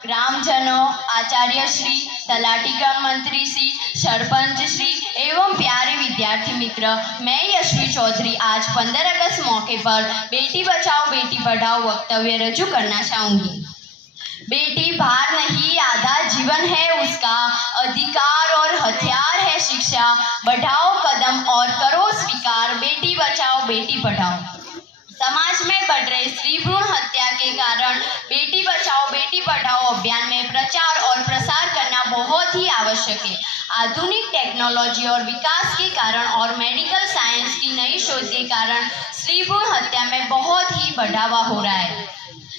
ग्रामजनों, आचार्य श्री, तलाटीगण मंत्री श्री, सरपंच श्री एवं प्यारे विद्यार्थी मित्र, मैं यशवी चौधरी आज 15 अगस्त मौके पर बेटी बचाओ बेटी पढ़ाओ वक्तव्य रजू करना चाहूंगी। बेटी भार नहीं, आधा जीवन है उसका, अधिकार और हथियार है शिक्षा, बढ़ाओ कदम और करो स्वीकार, बेटी बचाओ बेटी पढ़ाओ। समाज में बढ़ रहे स्त्री भ्रूण हत्या के कारण बेटी बचाओ बेटी पढ़ाओ अभियान में प्रचार और प्रसार करना बहुत ही आवश्यक है। आधुनिक टेक्नोलॉजी और विकास के कारण और मेडिकल साइंस की नई शोध के कारण स्त्री भ्रूण हत्या में बहुत ही बढ़ावा हो रहा है।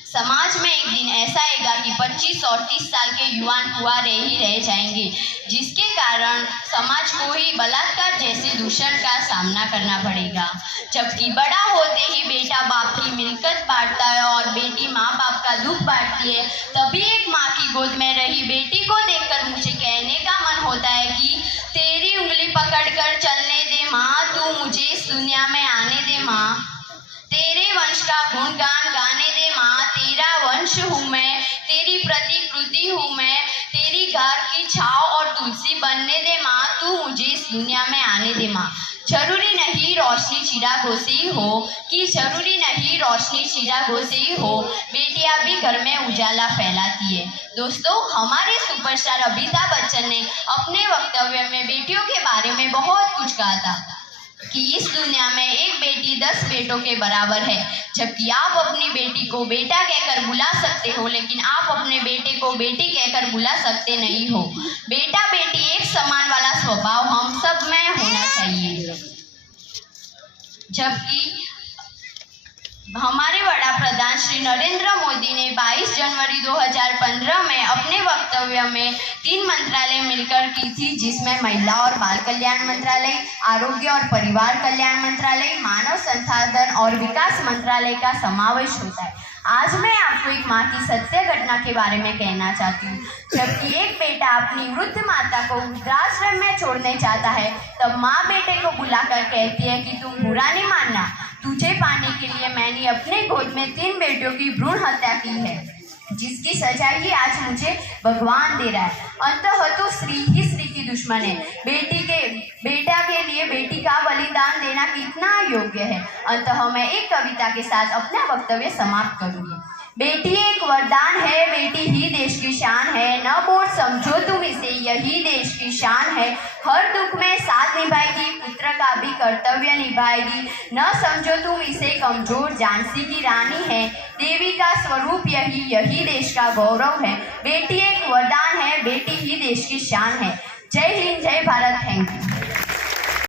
समाज में एक दिन ऐसा आएगा कि 25 और 30 साल के युवान कुंवारे ही रह जाएंगे, जिसके कारण समाज को ही बलात्कार जैसे दूषण का सामना करना पड़ेगा। जबकि बड़ा होते ही बेटा बाप की मिल्कियत बांटता है और बेटी माँ बाप का दुख बांटती है, तभी एक माँ की गोद में रही बेटी को देखकर मुझे कहने का मन होता है कि तेरी उंगली पकड़कर चलने दे माँ, तू मुझे इस दुनिया में आने दे माँ, तेरे वंश का गुणगान गाने दे माँ, तेरा वंश हूँ मैं, तेरी प्रतिकृति हूँ मैं, तेरी घर की छाव और तुलसी बनने दे माँ, तू मुझे इस दुनिया में आने दे माँ। जरूरी नहीं रोशनी चिरागों से ही हो, कि जरूरी नहीं रोशनी चिरागों से ही हो, बेटियां भी घर में उजाला फैलाती है। दोस्तों, हमारे सुपरस्टार अमिताभ बच्चन ने अपने वक्तव्य में बेटियों के बारे में बहुत कुछ कहा था कि इस दुनिया में एक बेटी 10 बेटों के बराबर है। जबकि आप अपनी बेटी को बेटा कहकर बुला सकते हो, लेकिन आप अपने बेटे को बेटी कहकर बुला सकते नहीं हो। बेटा बेटी एक समान वाला स्वभाव हम सब में होना चाहिए। जबकि हमारे वड़ा प्रधान श्री नरेंद्र मोदी ने 22 जनवरी 2015 में अपने वक्तव्य में 3 मंत्रालय मिलकर की थी, जिसमें महिला और बाल कल्याण मंत्रालय, आरोग्य और परिवार कल्याण मंत्रालय, मानव संसाधन और विकास मंत्रालय का समावेश होता है। आज मैं आपको एक माँ की सत्य घटना के बारे में कहना चाहती हूँ। जबकि एक बेटा अपनी वृद्ध माता को वृद्धाश्रम में छोड़ने चाहता है, तब माँ बेटे को बुलाकर कहती है कि तुम बुरा नहीं मानना, तुझे पाने के लिए मैंने अपने गोद में 3 बेटियों की भ्रूण हत्या की है, जिसकी सजा ही आज मुझे भगवान दे रहा है। अंततः तो स्त्री ही स्त्री की दुश्मन है। बेटा के लिए बेटी का बलिदान देना कितना योग्य है। अंततः मैं एक कविता के साथ अपना वक्तव्य समाप्त करूंगी। बेटी एक वरदान है, बेटी ही देश की शान है, न बोझ समझो तुम इसे, यही देश की शान है। हर दुख में साथ निभाएगी, पुत्र का भी कर्तव्य निभाएगी, न समझो तुम इसे कमजोर, झांसी की रानी है, देवी का स्वरूप यही देश का गौरव है। बेटी एक वरदान है, बेटी ही देश की शान है। जय हिंद, जय भारत, थैंक यू।